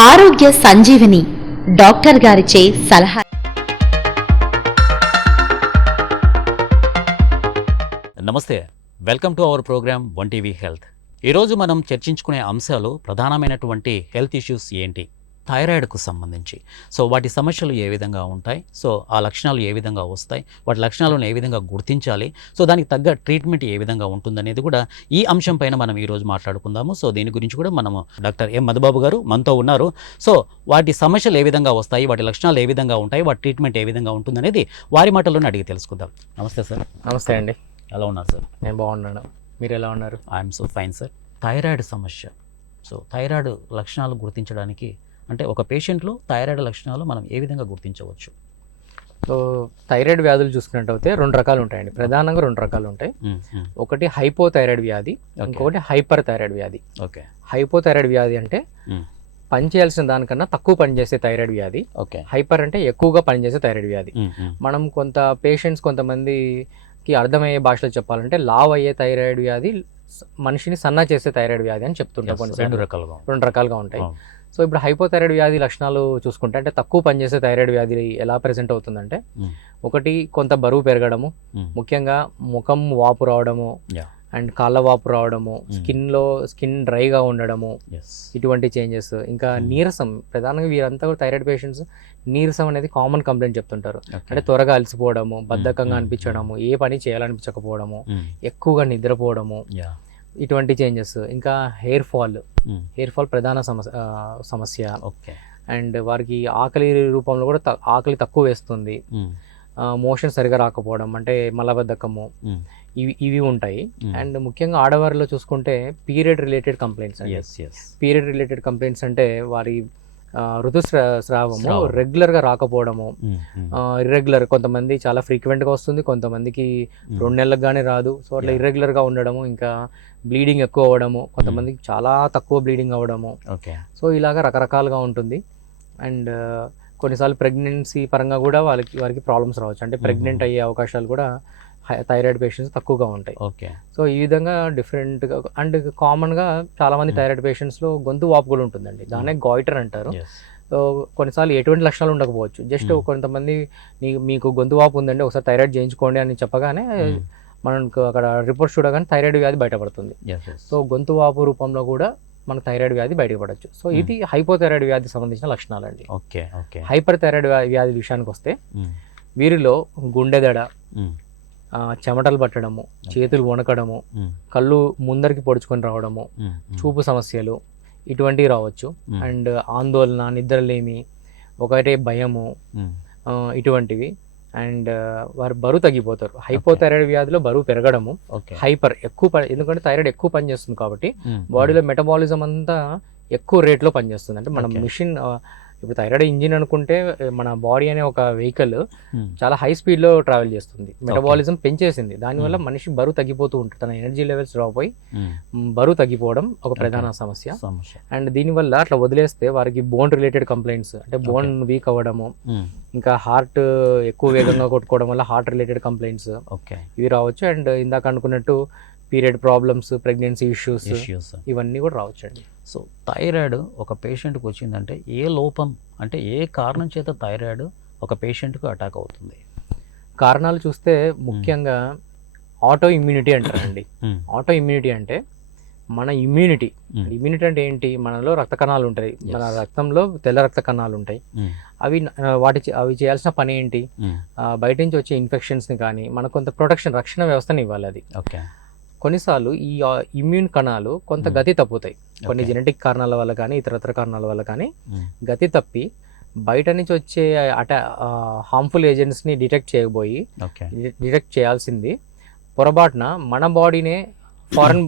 ఆరోగ్య సంజీవని డాక్టర్ గారిచే సలహా. నమస్తే, welcome to our programme one TV health. ఈరోజు మనం చర్చించుకునే అంశాలు ప్రధానమైనటువంటి హెల్త్ ఇష్యూస్ ఏంటి, థైరాయిడ్కు సంబంధించి. సో వాటి సమస్యలు ఏ విధంగా ఉంటాయి, సో ఆ లక్షణాలు ఏ విధంగా వస్తాయి, వాటి లక్షణాలను ఏ విధంగా గుర్తించాలి, సో దానికి తగ్గ ట్రీట్మెంట్ ఏ విధంగా ఉంటుందనేది కూడా ఈ అంశం పైన మనం ఈరోజు మాట్లాడుకుందాము. సో దీని గురించి కూడా మనము డాక్టర్ ఎం మధుబాబు గారు మనతో ఉన్నారు. సో వాటి సమస్యలు ఏ విధంగా వస్తాయి, వాటి లక్షణాలు ఏ విధంగా ఉంటాయి, వాటి ట్రీట్మెంట్ ఏ విధంగా ఉంటుందనేది వారి మాటల్లోనే అడిగి తెలుసుకుందాం. నమస్తే సార్. నమస్తే అండి. ఎలా ఉన్నారు సార్? నేను బాగున్నాను, మీరు ఎలా ఉన్నారు? I'm so fine sir. Thyroid సమస్య, సో థైరాయిడ్ లక్షణాలు గుర్తించడానికి అంటే ఒక పేషెంట్లో థైరాయిడ్ లక్షణాలు మనం ఏ విధంగా గుర్తించవచ్చు? సో థైరాయిడ్ వ్యాధులు చూసుకున్నట్టయితే రెండు రకాలు ఉంటాయండి, ప్రధానంగా రెండు రకాలు ఉంటాయి. ఒకటి హైపోథైరాయిడ్ వ్యాధి, ఇంకొకటి హైపర్ థైరాయిడ్ వ్యాధి. ఓకే. హైపోథైరాయిడ్ వ్యాధి అంటే పని చేయాల్సిన దానికన్నా తక్కువ పనిచేసే థైరాయిడ్ వ్యాధి. ఓకే. హైపర్ అంటే ఎక్కువగా పనిచేసే థైరాయిడ్ వ్యాధి. మనం కొంతమందికి అర్థమయ్యే భాషలో చెప్పాలంటే లావ్ అయ్యే థైరాయిడ్ వ్యాధి, మనిషిని సన్నా చేసే థైరాయిడ్ వ్యాధి అని చెప్తుంటాం. రెండు రకాలుగా ఉంటాయి. సో ఇప్పుడు హైపోథైరాయిడ్ వ్యాధి లక్షణాలు చూసుకుంటే, అంటే తక్కువ పనిచేసే థైరాయిడ్ వ్యాధి ఎలా ప్రెజెంట్ అవుతుందంటే, ఒకటి కొంత బరువు పెరగడము, ముఖ్యంగా ముఖం వాపు రావడము అండ్ కాళ్ళ వాపు రావడము, స్కిన్ డ్రైగా ఉండడము, ఇటువంటి చేంజెస్. ఇంకా నీరసం, ప్రధానంగా వీరంతా కూడా థైరాయిడ్ పేషెంట్స్ నీరసం అనేది కామన్ కంప్లైంట్ చెప్తుంటారు. అంటే త్వరగా అలసిపోవడము, బద్ధకంగా అనిపించడము, ఏ పని చేయాలనిపించకపోవడము, ఎక్కువగా నిద్రపోవడము, ఇటువంటి చేంజెస్. ఇంకా హెయిర్ ఫాల్ ప్రధాన సమస్య. అండ్ వారికి ఆకలి రూపంలో కూడా ఆకలి తక్కువ వేస్తుంది, మోషన్ సరిగా రాకపోవడం, అంటే మలబద్ధకము, ఇవి ఉంటాయి. అండ్ ముఖ్యంగా ఆడవారిలో చూసుకుంటే పీరియడ్ రిలేటెడ్ కంప్లైంట్స్ అంటే వారి ఋతుస్రావము రెగ్యులర్గా రాకపోవడము, ఇర్రెగ్యులర్, కొంతమంది చాలా ఫ్రీక్వెంట్గా వస్తుంది, కొంతమందికి 2 నెలలకు కానీ రాదు. సో అట్లా ఇర్రెగ్యులర్గా ఉండడము, ఇంకా బ్లీడింగ్ ఎక్కువ అవ్వడము, కొంతమందికి చాలా తక్కువ బ్లీడింగ్ అవ్వడము. సో ఇలాగా రకరకాలుగా ఉంటుంది. అండ్ కొన్నిసార్లు ప్రెగ్నెన్సీ పరంగా కూడా వారికి ప్రాబ్లమ్స్ రావచ్చు, అంటే ప్రెగ్నెంట్ అయ్యే అవకాశాలు కూడా థైరాయిడ్ పేషెంట్స్ తక్కువగా ఉంటాయి. ఓకే. సో ఈ విధంగా డిఫరెంట్గా. అండ్ కామన్గా చాలామంది థైరాయిడ్ పేషెంట్స్లో గొంతు వాపు కూడా ఉంటుందండి, దాన్నే గాయిటర్ అంటారు. సో కొన్నిసార్లు ఎటువంటి లక్షణాలు ఉండకపోవచ్చు, జస్ట్ కొంతమంది మీకు గొంతు వాపు ఉందండి, ఒకసారి థైరాయిడ్ చేయించుకోండి అని చెప్పగానే మనకు అక్కడ రిపోర్ట్స్ చూడగానే థైరాయిడ్ వ్యాధి బయటపడుతుంది. సో గొంతు వాపు రూపంలో కూడా మన థైరాయిడ్ వ్యాధి బయటపడవచ్చు. సో ఇది హైపోథైరాయిడ్ వ్యాధి సంబంధించిన లక్షణాలు అండి. హైపర్ థైరాయిడ్ వ్యాధి విషయానికి వస్తే, వీరిలో గుండెదడ, చెమటలు పట్టడము, చేతులు వణకడము, కళ్ళు ముందరికి పొడుచుకొని రావడము, చూపు సమస్యలు, ఇటువంటివి రావచ్చు. అండ్ ఆందోళన, నిద్రలేమి, ఒకటే భయము, ఇటువంటివి. అండ్ వారు బరువు తగ్గిపోతారు. హైపోథైరాయిడ్ వ్యాధిలో బరువు పెరగడము, హైపర్ ఎందుకంటే థైరాయిడ్ ఎక్కువ పనిచేస్తుంది కాబట్టి బాడీలో మెటబాలిజం అంతా ఎక్కువ రేట్లో పనిచేస్తుంది. అంటే మనం మిషన్, ఇప్పుడు థైరాయిడ్ ఇంజిన్ అనుకుంటే మన బాడీ అనే ఒక వెహికల్ చాలా హై స్పీడ్లో ట్రావెల్ చేస్తుంది, మెటబాలిజం పెంచేసింది, దానివల్ల మనిషి బరువు తగ్గిపోతూ ఉంటుంది, తన ఎనర్జీ లెవెల్స్ డ్రాప్ అయి బరువు తగ్గిపోవడం ఒక ప్రధాన సమస్య. అండ్ దీనివల్ల అట్లా వదిలేస్తే వారికి బోన్ రిలేటెడ్ కంప్లైంట్స్, అంటే బోన్ వీక్ అవ్వడము, ఇంకా హార్ట్ ఎక్కువ వేగంగా కొట్టుకోవడం వల్ల హార్ట్ రిలేటెడ్ కంప్లైంట్స్ ఇవి రావచ్చు. అండ్ ఇందాక అనుకున్నట్టు పీరియడ్ ప్రాబ్లమ్స్, ప్రెగ్నెన్సీ ఇష్యూస్, ఇవన్నీ కూడా రావచ్చండి. సో థైరాయిడ్ ఒక పేషెంట్కి వచ్చిందంటే ఏ లోపం, అంటే ఏ కారణం చేత థైరాయిడ్ ఒక పేషెంట్కు అటాక్ అవుతుంది? కారణాలు చూస్తే ముఖ్యంగా ఆటో ఇమ్యూనిటీ అంటారండి. ఆటో ఇమ్యూనిటీ అంటే మన ఇమ్యూనిటీ అంటే ఏంటి? మనలో రక్త కణాలు ఉంటాయి, మన రక్తంలో తెల్ల రక్త కణాలు ఉంటాయి. అవి చేయాల్సిన పని ఏంటి? బయట నుంచి వచ్చే ఇన్ఫెక్షన్స్ని కానీ మనకు కొంత రక్షణ వ్యవస్థని ఇవ్వాలి. అది కొన్నిసార్లు ఈ ఇమ్యూన్ కణాలు కొంత గతి తప్పుతాయి, కొన్ని జెనెటిక్ కారణాల వల్ల కానీ ఇతరత్ర కారణాల వల్ల కానీ గతి తప్పి బయట నుంచి వచ్చే హార్మ్ఫుల్ ఏజెంట్స్ని డిటెక్ట్ చేయాల్సింది పొరపాటున మన బాడీనే ఫారెన్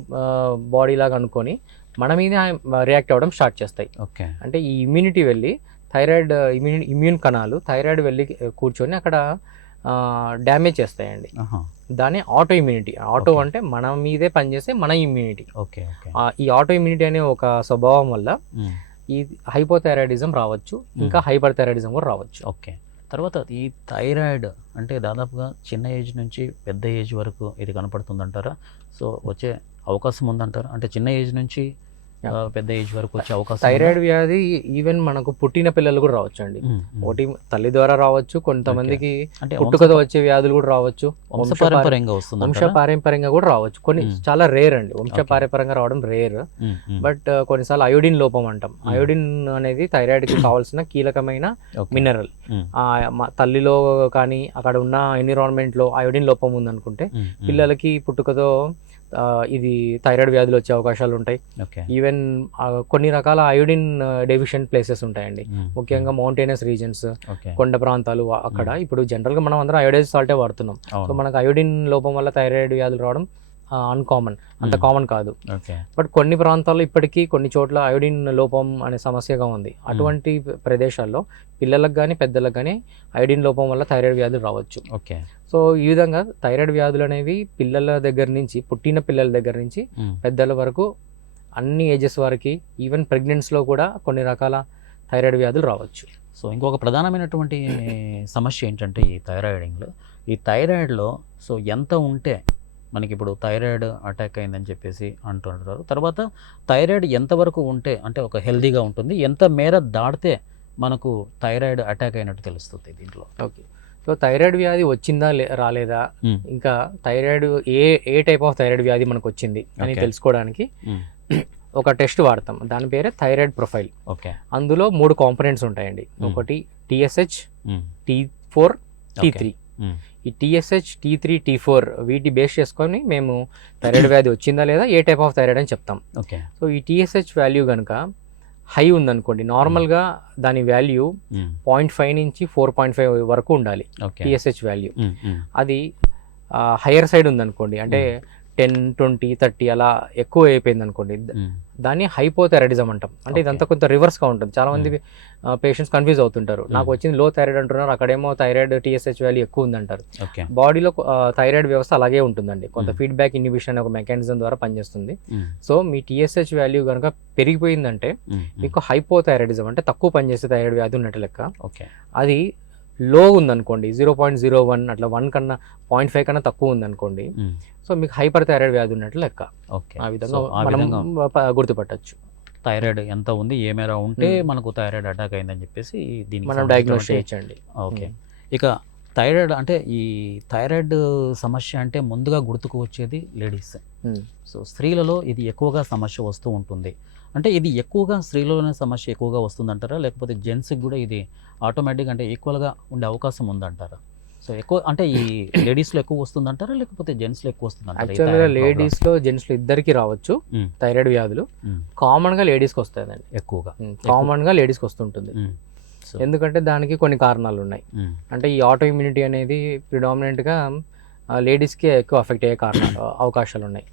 బాడీ లాగా అనుకొని మన మీద రియాక్ట్ అవ్వడం స్టార్ట్ చేస్తాయి. అంటే ఈ ఇమ్యూనిటీ వెళ్ళి ఇమ్యూన్ కణాలు థైరాయిడ్ వెళ్ళి కూర్చొని అక్కడ డ్యామేజ్ చేస్తాయండి. దాన్ని ఆటో ఇమ్యూనిటీ. ఆటో అంటే మన మీదే పనిచేసే మన ఇమ్యూనిటీ. ఈ ఆటో ఇమ్యూనిటీ అనే ఒక స్వభావం వల్ల ఈ హైపోథైరాయిడిజం రావచ్చు, ఇంకా హైపర్ థైరాయిడిజం కూడా రావచ్చు. తర్వాత ఈ థైరాయిడ్ అంటే దాదాపుగా చిన్న ఏజ్ నుంచి పెద్ద ఏజ్ వరకు ఇది కనపడుతుందంటారా? సో వచ్చే అవకాశం ఉందంటారా? అంటే చిన్న ఏజ్ నుంచి పెద్ద ఏజ్ వరకు వచ్చే అవకాశం థైరాయిడ్ వ్యాధి ఈవెన్ మనకు పుట్టిన పిల్లలు కూడా రావచ్చు అండి. ఒకటి తల్లి ద్వారా రావచ్చు, కొంతమందికి అంటే పుట్టుకతో వచ్చే వ్యాధులు కూడా రావచ్చు, వంశపారంపర్యంగా వస్తుంది, వంశపారంపర్యంగా కూడా రావచ్చు. కొన్ని చాలా రేర్ అండి, వంశపారంపర్యంగా రావడం రేర్. బట్ కొన్నిసార్లు అయోడిన్ లోపం అంటాం. అయోడిన్ అనేది థైరాయిడ్ కి కావాల్సిన కీలకమైన మినరల్. తల్లిలో కానీ అక్కడ ఉన్న ఎన్విరాన్మెంట్ లో అయోడిన్ లోపం ఉందనుకుంటే పిల్లలకి పుట్టుకతో ఇది థైరాయిడ్ వ్యాధులు వచ్చే అవకాశాలు ఉంటాయి. ఈవెన్ కొన్ని రకాల అయోడిన్ డెఫిషియెంట్ ప్లేసెస్ ఉంటాయండి, ముఖ్యంగా మౌంటైనస్ రీజన్స్, కొండ ప్రాంతాలు. అక్కడ ఇప్పుడు జనరల్ గా మనం అందరం అయోడైజ్ సాల్టే వాడుతున్నాం. సో మనకు అయోడిన్ లోపం వల్ల థైరాయిడ్ వ్యాధులు రావడం అన్కామన్, అంత కామన్ కాదు. బట్ కొన్ని ప్రాంతాల్లో ఇప్పటికీ కొన్ని చోట్ల అయోడిన్ లోపం అనే సమస్యగా ఉంది. అటువంటి ప్రదేశాల్లో పిల్లలకు కానీ పెద్దలకు కానీ అయోడిన్ లోపం వల్ల థైరాయిడ్ వ్యాధులు రావచ్చు. సో ఈ విధంగా థైరాయిడ్ వ్యాధులు అనేవి పిల్లల దగ్గర నుంచి, పుట్టిన పిల్లల దగ్గర నుంచి పెద్దల వరకు అన్ని ఏజెస్ వారికి, ఈవెన్ ప్రెగ్నెన్సీలో కూడా కొన్ని రకాల థైరాయిడ్ వ్యాధులు రావచ్చు. సో ఇంకొక ప్రధానమైనటువంటి సమస్య ఏంటంటే ఈ థైరాయిడింగ్లో, ఈ థైరాయిడ్లో సో ఎంత ఉంటే మనకి ఇప్పుడు థైరాయిడ్ అటాక్ అయిందని చెప్పేసి అంటుంటారు. తర్వాత థైరాయిడ్ ఎంతవరకు ఉంటే అంటే ఒక హెల్దీగా ఉంటుంది, ఎంత మేర దాటితే మనకు థైరాయిడ్ అటాక్ అయినట్టు తెలుస్తుంది దీంట్లో? ఓకే, సో థైరాయిడ్ వ్యాధి వచ్చిందా రాలేదా, ఇంకా thyroid A type of thyroid వ్యాధి మనకు వచ్చింది అని తెలుసుకోవడానికి ఒక టెస్ట్ వాడతాం. దాని పేరే థైరాయిడ్ ప్రొఫైల్. అందులో 3 కాంపోనెంట్స్ ఉంటాయండి. ఒకటి TSH, T4, T3. ఈ TSH, T3, T4 వీటి బేస్ చేసుకొని మేము థైరాయిడ్ వ్యాధి వచ్చిందా లేదా, ఏ టైప్ ఆఫ్ థైరాయిడ్ అని చెప్తాం. సో ఈ TSH వాల్యూ కనుక హై ఉందనుకోండి, నార్మల్గా దాని వాల్యూ 0.5 నుంచి 4.5 వరకు ఉండాలి TSH వాల్యూ. అది హయ్యర్ సైడ్ ఉందనుకోండి, అంటే 10, 20, 30 అలా ఎక్కువ అయిపోయింది అనుకోండి, దాన్ని హైపోథైరాయిడిజం అంటాం. అంటే ఇదంతా కొంత రివర్స్గా ఉంటుంది. చాలా మంది పేషెంట్స్ కన్ఫ్యూజ్ అవుతుంటారు, నాకు వచ్చింది లో థైరాయిడ్ అంటున్నారు, అక్కడేమో థైరాయిడ్ TSH వాల్యూ ఎక్కువ ఉందంటారు. బాడీలో థైరాయిడ్ వ్యవస్థ అలాగే ఉంటుందండి, కొంత ఫీడ్బ్యాక్ ఇన్హిబిషన్ అనే ఒక మెకానిజం ద్వారా పనిచేస్తుంది. సో మీ TSH వాల్యూ కనుక పెరిగిపోయిందంటే మీకు హైపోథైరాయిడిజం, అంటే తక్కువ పనిచేసే థైరాయిడ్ వ్యాధి ఉన్నట్టు లెక్క. అది లో ఉందనుకోండి, 0.01 అట్లా 1 కన్నా 0.5 కన్నా తక్కువ ఉందనుకోండి, సో మీకు హైపర్ థైరాయిడ్ వ్యాధి ఉన్నట్లు లెక్క. ఆ విధంగా మనం గుర్తుపట్టచ్చు థైరాయిడ్ ఎంత ఉంది, ఏ మేర ఉంటే మనకు థైరాయిడ్ అటాక్ అయిందని చెప్పేసి దీన్ని మనం డయాగ్నోస్ చేయొచ్చండి. ఓకే, ఇక థైరాయిడ్ అంటే ఈ థైరాయిడ్ సమస్య అంటే ముందుగా గుర్తుకు వచ్చేది లేడీస్. సో స్త్రీలలో ఇది ఎక్కువగా సమస్య వస్తూ ఉంటుంది. అంటే ఇది ఎక్కువగా స్త్రీలలోనే సమస్య ఎక్కువగా వస్తుందంటారా, లేకపోతే జెంట్స్కి కూడా ఇది ఆటోమేటిక్గా అంటే ఈక్వల్గా ఉండే అవకాశం ఉందంటారా? సో ఎక్కువ అంటే ఈ లేడీస్లో ఎక్కువ వస్తుందంటారా, లేకపోతే జెంట్స్లో ఎక్కువ వస్తుందంటారా? యాక్చువల్గా లేడీస్లో జెంట్స్లో ఇద్దరికి రావచ్చు థైరాయిడ్ వ్యాధులు. కామన్గా లేడీస్కి వస్తాయండి, ఎక్కువగా కామన్గా లేడీస్కి వస్తుంటుంది. ఎందుకంటే దానికి కొన్ని కారణాలు ఉన్నాయి. అంటే ఈ ఆటో ఇమ్యూనిటీ అనేది ప్రిడామినెంట్గా లేడీస్కి ఎక్కువ అఫెక్ట్ అయ్యే అవకాశాలు ఉన్నాయి.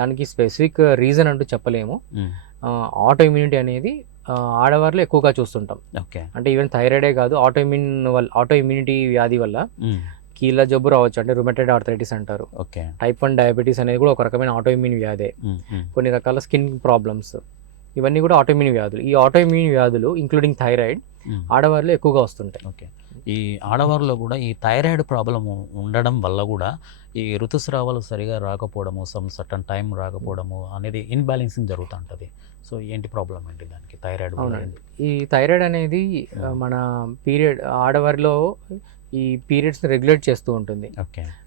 దానికి స్పెసిఫిక్ రీజన్ అంటూ చెప్పలేము. ఆటో ఇమ్యూనిటీ అనేది ఆడవారిలో ఎక్కువగా చూస్తుంటాం. అంటే ఈవెన్ థైరాయిడే కాదు, ఆటో ఇమ్యూనిటీ వ్యాధి వల్ల కీళ్ళ జబ్బు రావచ్చు, అంటే రుమటైడ్ ఆర్థరైటిస్ అంటారు. టైప్ 1 డయాబెటీస్ అనేది కూడా ఒక రకమైన ఆటో ఇమ్యూన్ వ్యాధే. కొన్ని రకాల స్కిన్ ప్రాబ్లమ్స్, ఇవన్నీ కూడా ఆటో ఇమ్యూన్ వ్యాధులు. ఈ ఆటో ఇమ్యూన్ వ్యాధులు ఇంక్లూడింగ్ థైరాయిడ్ ఆడవారిలో ఎక్కువగా వస్తుంటాయి. ఈ ఆడవారిలో కూడా ఈ థైరాయిడ్ ప్రాబ్లం ఉండడం వల్ల కూడా ఈ ఋతుస్రావాలు సరిగా రాకపోవడము, సర్టన్ టైం రాకపోవడము అనేది ఇన్బ్యాలెన్సింగ్ జరుగుతుంటుంది. సో ఏంటి ప్రాబ్లం ఏంటి దానికి థైరాయిడ్? అవునండి, ఈ థైరాయిడ్ అనేది మన పీరియడ్ ఆడవారిలో ఈ పీరియడ్స్ని రెగ్యులేట్ చేస్తూ ఉంటుంది.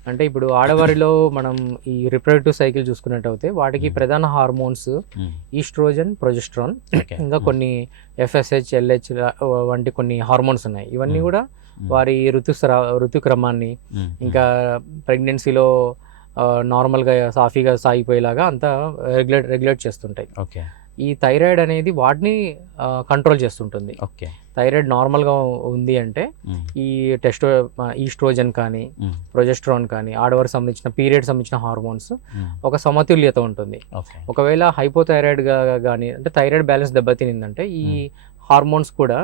అంటే ఇప్పుడు ఆడవారిలో మనం ఈ రిప్రొడక్టివ్ సైకిల్ చూసుకున్నట్టయితే వాటికి ప్రధాన హార్మోన్స్ ఈస్ట్రోజన్, ప్రొజెస్ట్రాన్, ఇంకా కొన్ని FSH, LH వంటి కొన్ని హార్మోన్స్ ఉన్నాయి. ఇవన్నీ కూడా వారి ఋతుక్రమాన్ని, ఇంకా ప్రెగ్నెన్సీలో నార్మల్గా సాఫీగా సాగిపోయేలాగా అంతా రెగ్యులేట్ చేస్తుంటాయి. ఈ థైరాయిడ్ అనేది వాటిని కంట్రోల్ చేస్తుంటుంది. థైరాయిడ్ నార్మల్గా ఉంది అంటే ఈ ఈస్ట్రోజన్ కానీ ప్రొజెస్ట్రాన్ కానీ ఆడవారికి సంబంధించిన పీరియడ్ సంబంధించిన హార్మోన్స్ ఒక సమతుల్యత ఉంటుంది. ఒకవేళ హైపోథైరాయిడ్గా కానీ అంటే థైరాయిడ్ బ్యాలెన్స్ దెబ్బతినిందంటే ఈ హార్మోన్స్ కూడా,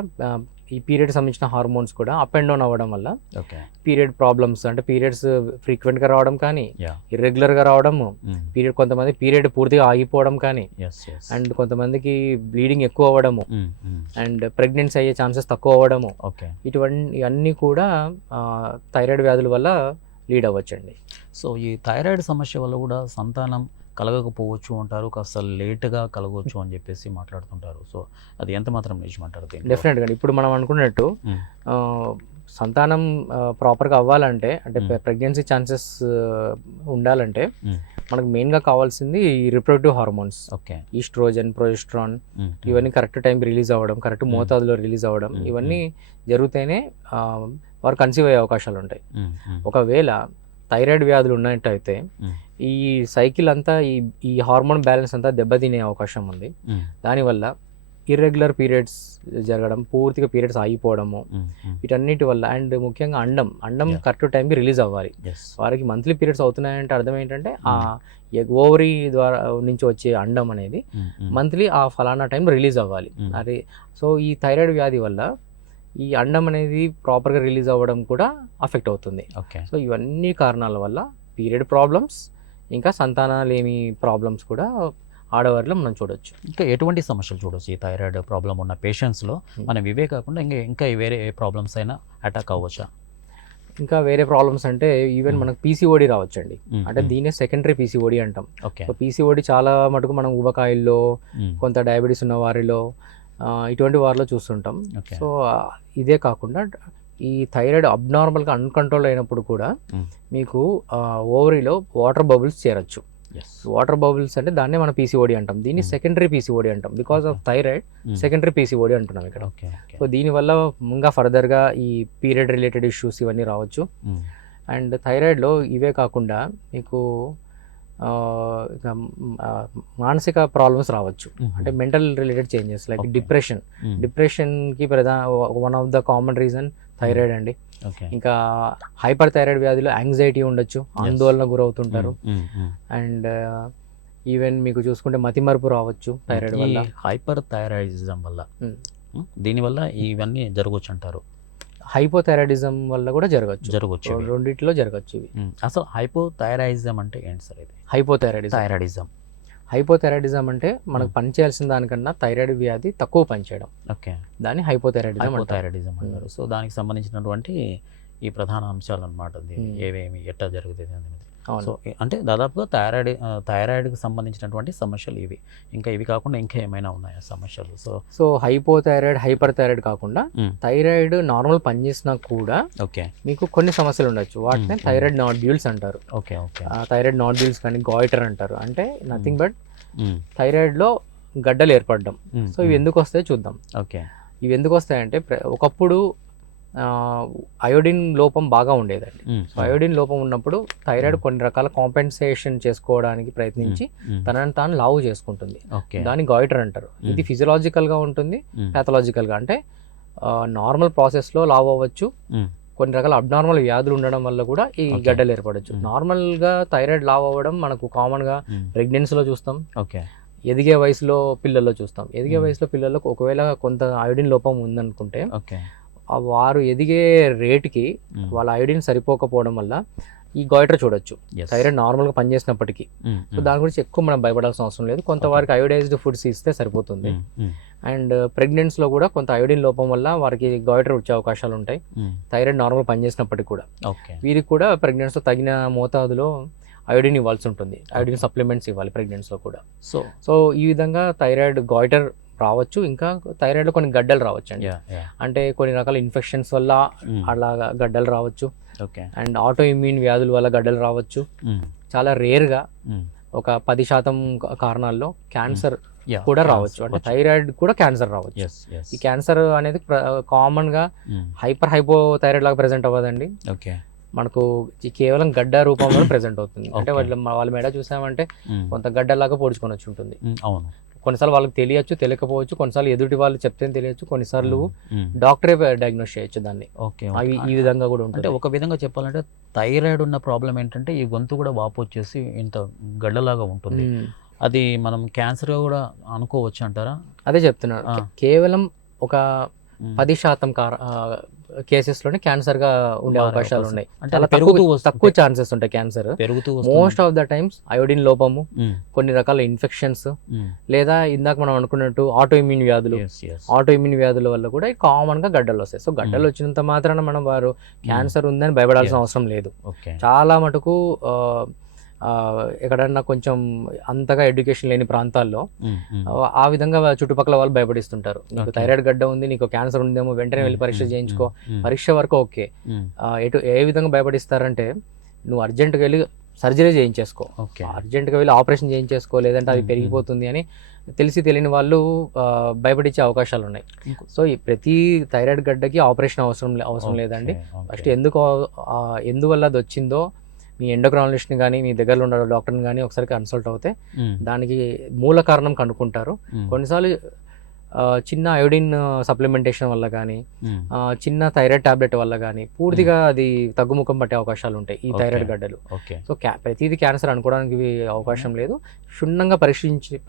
ఈ పీరియడ్ సంబంధించిన హార్మోన్స్ కూడా అప్ అండ్ డౌన్ అవ్వడం వల్ల పీరియడ్ ప్రాబ్లమ్స్, అంటే పీరియడ్స్ ఫ్రీక్వెంట్గా రావడం కానీ, ఇర్రెగ్యులర్గా రావడము, కొంతమంది పీరియడ్ పూర్తిగా ఆగిపోవడం కానీ, అండ్ కొంతమందికి బ్లీడింగ్ ఎక్కువ అవ్వడము, అండ్ ప్రెగ్నెన్సీ అయ్యే ఛాన్సెస్ తక్కువ అవ్వడము, ఇవన్నీ కూడా థైరాయిడ్ వ్యాధుల వల్ల లీడ్ అవ్వచ్చండి. సో ఈ థైరాయిడ్ సమస్య వల్ల కూడా సంతానం కలగకపోవచ్చు అంటారు, కాస్త లేట్గా కలగవచ్చు అని చెప్పేసి మాట్లాడుతుంటారు. సో అది ఎంత మాత్రం నిజమంటారు దీన్ని? డెఫినెట్గా ఇప్పుడు మనం అనుకున్నట్టు ఆ, సంతానం ప్రాపర్గా అవ్వాలంటే అంటే ప్రెగ్నెన్సీ ఛాన్సెస్ ఉండాలంటే మనకు మెయిన్గా కావాల్సింది ఈ reproductive hormones, okay, estrogen, progesterone, ఇవన్నీ కరెక్ట్ టైంకి రిలీజ్ అవ్వడం, కరెక్ట్ మోతాదులో రిలీజ్ అవ్వడం, ఇవన్నీ జరిగితేనే వారు కన్సీవ్ అయ్యే అవకాశాలు ఉంటాయి. ఒకవేళ థైరాయిడ్ వ్యాధులు ఉన్నట్టయితే ఈ సైకిల్ అంతా ఈ హార్మోన్ బ్యాలెన్స్ అంతా దెబ్బతినే అవకాశం ఉంది. దానివల్ల ఇర్రెగ్యులర్ పీరియడ్స్ జరగడం, పూర్తిగా పీరియడ్స్ ఆగిపోవడము, వీటన్నిటి వల్ల అండ్ ముఖ్యంగా అండం కరెక్ట్ టైంకి రిలీజ్ అవ్వాలి. వారికి మంత్లీ పీరియడ్స్ అవుతున్నాయంటే అర్థం ఏంటంటే ఆ ఓవరీ ద్వారా నుంచి వచ్చే అండం అనేది మంత్లీ ఆ ఫలానా టైం రిలీజ్ అవ్వాలి. అది సో ఈ థైరాయిడ్ వ్యాధి వల్ల ఈ అండం అనేది ప్రాపర్గా రిలీజ్ అవ్వడం కూడా అఫెక్ట్ అవుతుంది. సో ఇవన్నీ కారణాల వల్ల పీరియడ్ ప్రాబ్లమ్స్ ఇంకా సంతానాలేమి ప్రాబ్లమ్స్ కూడా ఆడవారిలో మనం చూడొచ్చు. ఇంకా ఎటువంటి సమస్యలు చూడొచ్చు ఈ థైరాయిడ్ ప్రాబ్లం ఉన్న పేషెంట్స్లో? మనం ఇవే కాకుండా ఇంకా వేరే ప్రాబ్లమ్స్ అయినా అటాక్ అవ్వచ్చా? ఇంకా వేరే ప్రాబ్లమ్స్ అంటే ఈవెన్ మనకు పీసీఓడి రావచ్చండి. అంటే దీనే సెకండరీ పీసీఓడి అంటాం. సో పీసీఓడి చాలా మటుకు మనం ఊబకాయల్లో, కొంత డయాబెటీస్ ఉన్న వారిలో, ఇటువంటి వారిలో చూస్తుంటాం. సో ఇదే కాకుండా ఈ థైరాయిడ్ అబ్నార్మల్గా అన్కంట్రోల్ అయినప్పుడు కూడా మీకు ఓవరీలో వాటర్ బబుల్స్ చేరొచ్చు. వాటర్ బబుల్స్ అంటే దాన్నే మనం పీసీఓడి అంటాం. దీన్ని సెకండరీ పీసీఓడి అంటాం. Because of thyroid secondary PCOD అంటున్నాం ఇక్కడ. సో దీనివల్ల ఇంకా ఫర్దర్గా ఈ పీరియడ్ రిలేటెడ్ ఇష్యూస్ ఇవన్నీ రావచ్చు. అండ్ థైరాయిడ్లో ఇవే కాకుండా మీకు మానసిక ప్రాబ్లమ్స్ రావచ్చు. అంటే మెంటల్ రిలేటెడ్ చేంజెస్ లైక్ డిప్రెషన్కి one of the common reason thyroid అండి. ఇంకా హైపర్ థైరాయిడ్ వ్యాధిలో యాంగ్జైటీ ఉండొచ్చు, ఆందోళన గురవుతుంటారు. అండ్ ఈవెన్ మీకు చూసుకుంటే మతిమరుపు రావచ్చు థైరాయిడ్ వల్ల. హైపర్ థైరాయిడిజం వల్ల దీనివల్ల ఇవన్నీ జరగవచ్చు అంటారు. హైపోథైరాయిడిజం వల్ల కూడా జరగచ్చు, రెండిట్లో జరగచ్చు ఇవి. అసలు హైపోథైరాయిడిజం అంటే ఏంటి సార్? ఇది హైపోథైరాయిడిజం అంటే మనకు పనిచేయాల్సిన దానికన్నా థైరాయిడ్ వ్యాధి తక్కువ పనిచేయడం. ఓకే, దాన్ని హైపోథైరాయిడిజం అంటారు. సో దానికి సంబంధించినటువంటి ఈ ప్రధాన అంశాలు అన్నమాట, ఏవేమి ఎట్లా జరుగుతుంది అనేది. సో అంటే దాదాపుగా థైరాయిడ్కి సంబంధించినటువంటి సమస్యలు ఇవి. ఇంకా ఇవి కాకుండా ఇంకా ఏమైనా ఉన్నాయా సమస్యలు? సో హైపోథైరాయిడ్, హైపర్ థైరాయిడ్ కాకుండా థైరాయిడ్ నార్మల్ పనిచేసినా కూడా మీకు కొన్ని సమస్యలు ఉండొచ్చు. వాటిని థైరాయిడ్ నాడ్యూల్స్ అంటారు. థైరాయిడ్ నాడ్యూల్స్ కానీ గాయిటర్ అంటారు. అంటే నథింగ్ బట్ థైరాయిడ్ లో గడ్డలు ఏర్పడడం. సో ఇవి ఎందుకు వస్తాయో చూద్దాం. ఇవి ఎందుకు వస్తాయంటే ఒకప్పుడు అయోడిన్ లోపం బాగా ఉండేదండి. సో అయోడిన్ లోపం ఉన్నప్పుడు థైరాయిడ్ కొన్ని రకాల కాంపెన్సేషన్ చేసుకోవడానికి ప్రయత్నించి తనని తాను లావు చేసుకుంటుంది. దాన్ని గాయిటర్ అంటారు. ఇది ఫిజియలాజికల్గా ఉంటుంది, ప్యాథలాజికల్గా అంటే నార్మల్ ప్రాసెస్లో లావు అవ్వచ్చు. కొన్ని రకాల అబ్నార్మల్ వ్యాధులు ఉండడం వల్ల కూడా ఈ గడ్డలు ఏర్పడవచ్చు. నార్మల్గా థైరాయిడ్ లావు అవ్వడం మనకు కామన్గా ప్రెగ్నెన్సీలో చూస్తాం, ఎదిగే వయసులో పిల్లల్లో చూస్తాం. ఎదిగే వయసులో పిల్లలకు ఒకవేళ కొంత అయోడిన్ లోపం ఉందనుకుంటే వారు ఎదిగే రేటుకి వాళ్ళ అయోడిన్ సరిపోకపోవడం వల్ల ఈ గాయిటర్ చూడొచ్చు. థైరాయిడ్ నార్మల్గా పనిచేసినప్పటికీ. సో దాని గురించి ఎక్కువ మనం భయపడాల్సిన అవసరం లేదు. కొంతవారికి అయోడైజ్డ్ ఫుడ్స్ ఇస్తే సరిపోతుంది. అండ్ ప్రెగ్నెన్సీలో కూడా కొంత అయోడిన్ లోపం వల్ల వారికి గాయిటర్ వచ్చే అవకాశాలు ఉంటాయి, థైరాయిడ్ నార్మల్ పనిచేసినప్పటికీ కూడా. వీరికి కూడా ప్రెగ్నెన్సీలో తగిన మోతాదులో అయోడిన్ ఇవ్వాల్సి ఉంటుంది. అయోడిన్ సప్లిమెంట్స్ ఇవ్వాలి ప్రెగ్నెన్సీలో కూడా. సో ఈ విధంగా థైరాయిడ్ గాయిటర్ రావచ్చు. ఇంకా థైరాయిడ్లో కొన్ని గడ్డలు రావచ్చు అండి. అంటే కొన్ని రకాల ఇన్ఫెక్షన్స్ వల్ల అలా గడ్డలు రావచ్చు. అండ్ ఆటో ఇమ్యూన్ వ్యాధుల వల్ల గడ్డలు రావచ్చు. చాలా రేర్గా ఒక 10% కారణాల్లో క్యాన్సర్ కూడా రావచ్చు. అంటే థైరాయిడ్ కూడా క్యాన్సర్ రావచ్చు. ఈ క్యాన్సర్ అనేది కామన్గా హైపోథైరాయిడ్ లాగా ప్రెజెంట్ అవ్వదండి. మనకు కేవలం గడ్డ రూపంలో ప్రెజెంట్ అవుతుంది. అంటే వాళ్ళ మెడ చూసామంటే కొంత గడ్డలాగా పొడుచుకొని వచ్చి ఉంటుంది. కొన్నిసార్లు వాళ్ళకి తెలియచ్చు, తెలియకపోవచ్చు. కొన్నిసార్లు ఎదుటి వాళ్ళు చెప్తే తెలియచ్చు, కొన్నిసార్లు డాక్టరే డయాగ్నోస్ చేయొచ్చు దాన్ని. అవి ఈ విధంగా కూడా ఉంటుంది. ఒక విధంగా చెప్పాలంటే థైరాయిడ్ ఉన్న ప్రాబ్లం ఏంటంటే ఈ గొంతు కూడా వాపు వచ్చేసి ఇంత గడ్డలాగా ఉంటుంది. అది మనం క్యాన్సర్గా కూడా అనుకోవచ్చు అంటారా? అదే చెప్తున్నాను. కేవలం ఒక 10% కేసెస్లోనే క్యాన్సర్గా ఉండే అవకాశాలు ఉన్నాయి. చాలా తక్కువ ఛాన్సెస్ ఉంటాయి cancer. Most of the times iodine లోపము, కొన్ని రకాల ఇన్ఫెక్షన్స్, లేదా ఇందాక మనం అనుకున్నట్టు ఆటో ఇమ్యూన్ వ్యాధుల వల్ల కూడా కామన్గా గడ్డలు వస్తాయి. సో గడ్డలు వచ్చినంత మాత్రాన మనం వారు క్యాన్సర్ ఉందని భయపడాల్సిన అవసరం లేదు. చాలా మటుకు ఎక్కడన్నా కొంచెం అంతగా ఎడ్యుకేషన్ లేని ప్రాంతాల్లో ఆ విధంగా చుట్టుపక్కల వాళ్ళు భయపడిస్తుంటారు. నీకు థైరాయిడ్ గడ్డ ఉంది, నీకు క్యాన్సర్ ఉందేమో, వెంటనే వెళ్ళి పరీక్ష చేయించుకో, పరీక్ష వరకు ఓకే. ఏ విధంగా భయపడిస్తారంటే నువ్వు అర్జెంటుగా వెళ్ళి సర్జరీ చేయించేసుకో, అర్జెంటుగా వెళ్ళి ఆపరేషన్ చేయించేసుకో, లేదంటే అది పెరిగిపోతుంది అని తెలిసి తెలియని వాళ్ళు భయపడించే అవకాశాలు ఉన్నాయి. సో ఈ ప్రతి థైరాయిడ్ గడ్డకి ఆపరేషన్ అవసరం లేదండి. ఫస్ట్ ఎందువల్ల అది వచ్చిందో మీ ఎండోక్రాలజిస్ట్ని కానీ మీ దగ్గరలో ఉన్న డాక్టర్ని కానీ ఒకసారి కన్సల్ట్ అవుతే దానికి మూల కారణం కనుక్కుంటారు. కొన్నిసార్లు చిన్న అయోడిన్ సప్లిమెంటేషన్ వల్ల కానీ చిన్న థైరాయిడ్ టాబ్లెట్ వల్ల కానీ పూర్తిగా అది తగ్గుముఖం పట్టే అవకాశాలు ఉంటాయి ఈ థైరాయిడ్ గడ్డలు. సో ప్రతిదీ క్యాన్సర్ అనుకోవడానికి అవకాశం లేదు. క్షుణ్ణంగా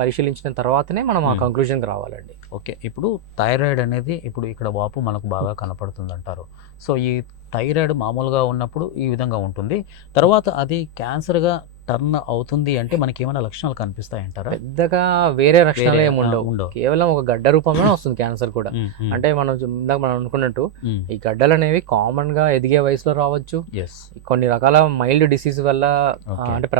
పరిశీలించిన తర్వాతనే మనం ఆ కంక్లూజన్కి రావాలండి. ఓకే, ఇప్పుడు థైరాయిడ్ అనేది ఇప్పుడు ఇక్కడ వాపు మనకు బాగా కనపడుతుంది అంటారు. సో ఈ థైరాయిడ్ మామూలుగా ఉన్నప్పుడు ఈ విధంగా ఉంటుంది, తర్వాత అది క్యాన్సర్గా టర్న్ అవుతుంది అంటే మనకి ఏమైనా లక్షణాలు కనిపిస్తాయి అంటారా? పెద్దగా వేరే లక్షణాలు ఏమి ఉండవు, కేవలం ఒక గడ్డ రూపంలోనే వస్తుంది క్యాన్సర్ కూడా. అంటే ఇందాక మనం అనుకున్నట్టు ఈ గడ్డలు అనేవి కామన్ గా ఎదిగే వయసులో రావచ్చు, కొన్ని రకాల మైల్డ్ డిసీజ్ వల్ల అంటే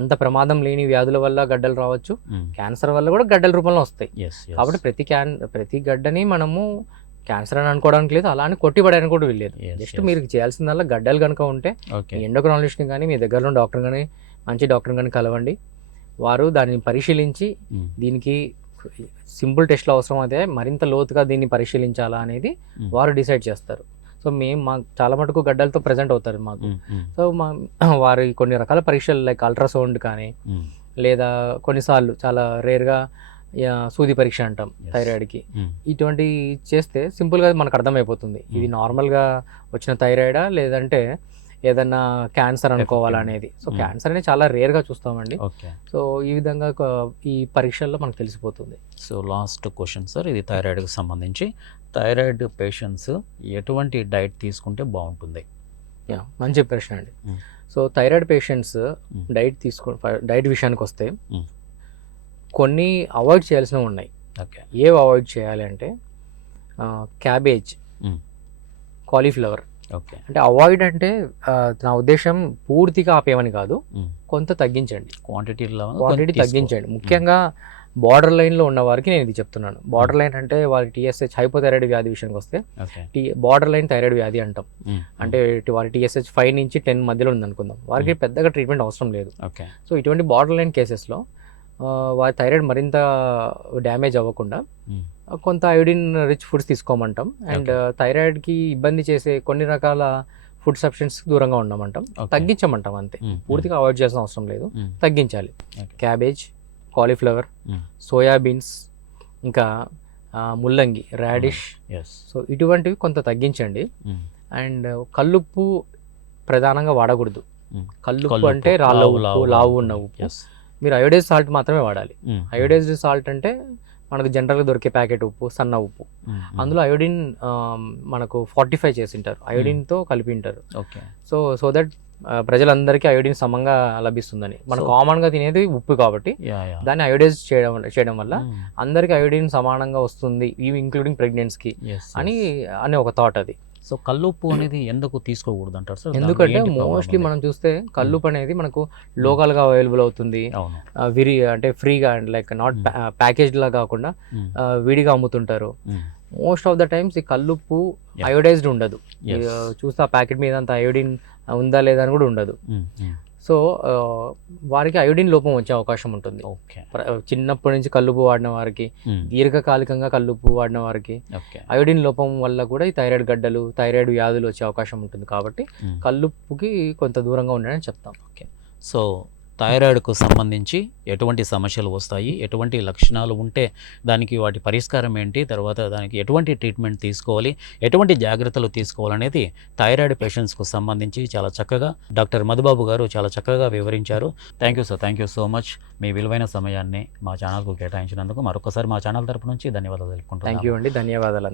అంత ప్రమాదం లేని వ్యాధుల వల్ల గడ్డలు రావచ్చు, క్యాన్సర్ వల్ల కూడా గడ్డల రూపంలో వస్తాయి. కాబట్టి ప్రతి గడ్డని మనము క్యాన్సర్ అని అనుకోవడానికి లేదు, అలా అని కొట్టిపడడానికి కూడా వెళ్ళలేదు. జస్ట్ మీరు చేయాల్సిందల్లా గడ్డలు కనుక ఉంటే ఎండోక్రాలజిస్ట్ని కానీ మీ దగ్గరలో డాక్టర్ కానీ మంచి డాక్టర్ కానీ కలవండి. వారు దాన్ని పరిశీలించి దీనికి సింపుల్ టెస్ట్లు అవసరం అయితే మరింత లోతుగా దీన్ని పరిశీలించాలా అనేది వారు డిసైడ్ చేస్తారు. సో మాకు చాలా మటుకు గడ్డలతో ప్రజెంట్ అవుతారు మాకు. సో వారి కొన్ని రకాల పరీక్షలు లైక్ అల్ట్రాసౌండ్ కానీ లేదా కొన్నిసార్లు చాలా రేర్గా సూది పరీక్ష అంటాం థైరాయిడ్కి, ఇటువంటి చేస్తే సింపుల్గా మనకు అర్థమైపోతుంది ఇది నార్మల్గా వచ్చిన థైరాయిడా లేదంటే ఏదన్నా క్యాన్సర్ అనుకోవాలా అనేది. సో క్యాన్సర్ అనేది చాలా రేర్గా చూస్తామండి. సో ఈ విధంగా ఈ పరీక్షల్లో మనకు తెలిసిపోతుంది. సో లాస్ట్ క్వశ్చన్ సార్, ఇది థైరాయిడ్కి సంబంధించి థైరాయిడ్ పేషెంట్స్ ఎటువంటి డైట్ తీసుకుంటే బాగుంటుంది? మంచి ప్రశ్న అండి. సో థైరాయిడ్ పేషెంట్స్ డైట్ విషయానికి వస్తే కొన్ని అవాయిడ్ చేయాల్సినవి ఉన్నాయి. ఏవి అవాయిడ్ చేయాలి అంటే క్యాబేజ్, కాలీఫ్లవర్. అంటే అవాయిడ్ అంటే నా ఉద్దేశం పూర్తిగా ఆపేమని కాదు, కొంత తగ్గించండి, క్వాంటిటీ తగ్గించండి. ముఖ్యంగా బార్డర్ లైన్లో ఉన్న వారికి నేను ఇది చెప్తున్నాను. బార్డర్ లైన్ అంటే వారి TSH హైపోథైరాయిడ్ వ్యాధి విషయానికి వస్తే బార్డర్ లైన్ థైరాయిడ్ వ్యాధి అంటాం. అంటే వారి TSH 5 నుంచి 10 మధ్యలో ఉంది అనుకుందాం, వారికి పెద్దగా ట్రీట్మెంట్ అవసరం లేదు. సో ఇటువంటి బార్డర్ లైన్ కేసెస్లో వారి థైరాయిడ్ మరింత డ్యామేజ్ అవ్వకుండా కొంత అయోడిన్ రిచ్ ఫుడ్స్ తీసుకోమంటాం. అండ్ థైరాయిడ్కి ఇబ్బంది చేసే కొన్ని రకాల ఫుడ్ సబ్స్టెన్స్ దూరంగా ఉండమంటాం, తగ్గించమంటాం అంతే. పూర్తిగా అవాయిడ్ చేయాల్సిన అవసరం లేదు, తగ్గించాలి. క్యాబేజ్, కాలీఫ్లవర్, సోయాబీన్స్, ఇంకా ముల్లంగి, రాడిష్, సో ఇటువంటివి కొంత తగ్గించండి. అండ్ కల్లుప్పు ప్రధానంగా వాడకూడదు. కల్లుప్పు అంటే రాళ్ళ ఉప్పు, లావు ఉన్న ఉప్పు. మీరు అయోడైజ్ సాల్ట్ మాత్రమే వాడాలి. అయోడైజ్డ్ సాల్ట్ అంటే మనకు జనరల్గా దొరికే ప్యాకెట్ ఉప్పు, సన్న ఉప్పు. అందులో అయోడిన్ మనకు 45 చేసి ఉంటారు, అయోడిన్తో కలిపి ఉంటారు. సో దట్ ప్రజలందరికీ అయోడిన్ సమంగా లభిస్తుందని. మనం కామన్గా తినేది ఉప్పు కాబట్టి దాన్ని అయోడైజ్ చేయడం వల్ల అందరికీ అయోడిన్ సమానంగా వస్తుంది, ఇవి ఇంక్లూడింగ్ ప్రెగ్నెన్సీకి అని ఒక థాట్ అది. సో కల్లుప్పు అనేది ఎందుకు తీసుకోకూడదు అంటారు సార్? ఎందుకంటే మోస్ట్లీ మనం చూస్తే కల్లుప్పు అనేది మనకు లోకల్గా అవైలబుల్ అవుతుంది, అంటే ఫ్రీగా, లైక్ నాట్ ప్యాకేజ్డ్ లా కాకుండా విడిగా అమ్ముతుంటారు. మోస్ట్ ఆఫ్ ద టైమ్స్ ఈ కల్లుప్పు అయోడైజ్డ్ ఉండదు. చూస్తే ఆ ప్యాకెట్ మీద అంత అయోడిన్ ఉందా లేదా అని కూడా ఉండదు. సో వారికి అయోడిన్ లోపం వచ్చే అవకాశం ఉంటుంది. చిన్నప్పటి నుంచి కల్లుప్పు వాడిన వారికి, దీర్ఘకాలికంగా కల్లుప్పు వాడిన వారికి అయోడిన్ లోపం వల్ల కూడా ఈ థైరాయిడ్ గడ్డలు, థైరాయిడ్ వ్యాధులు వచ్చే అవకాశం ఉంటుంది. కాబట్టి కల్లుప్పుకి కొంత దూరంగా ఉండని చెప్తాం. సో థైరాయిడ్కు సంబంధించి ఎటువంటి సమస్యలు వస్తాయి, ఎటువంటి లక్షణాలు ఉంటే దానికి వాటి పరిష్కారం ఏంటి, తర్వాత దానికి ఎటువంటి ట్రీట్మెంట్ తీసుకోవాలి, ఎటువంటి జాగ్రత్తలు తీసుకోవాలనేది థైరాయిడ్ పేషెంట్స్కు సంబంధించి చాలా చక్కగా డాక్టర్ మధుబాబు గారు చాలా చక్కగా వివరించారు. Thank you sir, thank you so much. మీ విలువైన సమయాన్ని మా ఛానల్కు కేటాయించినందుకు మరొకసారి మా ఛానల్ తరపు నుంచి ధన్యవాదాలు తెలుపుకుంటున్నాను. థ్యాంక్ యూ అండి, ధన్యవాదాలు.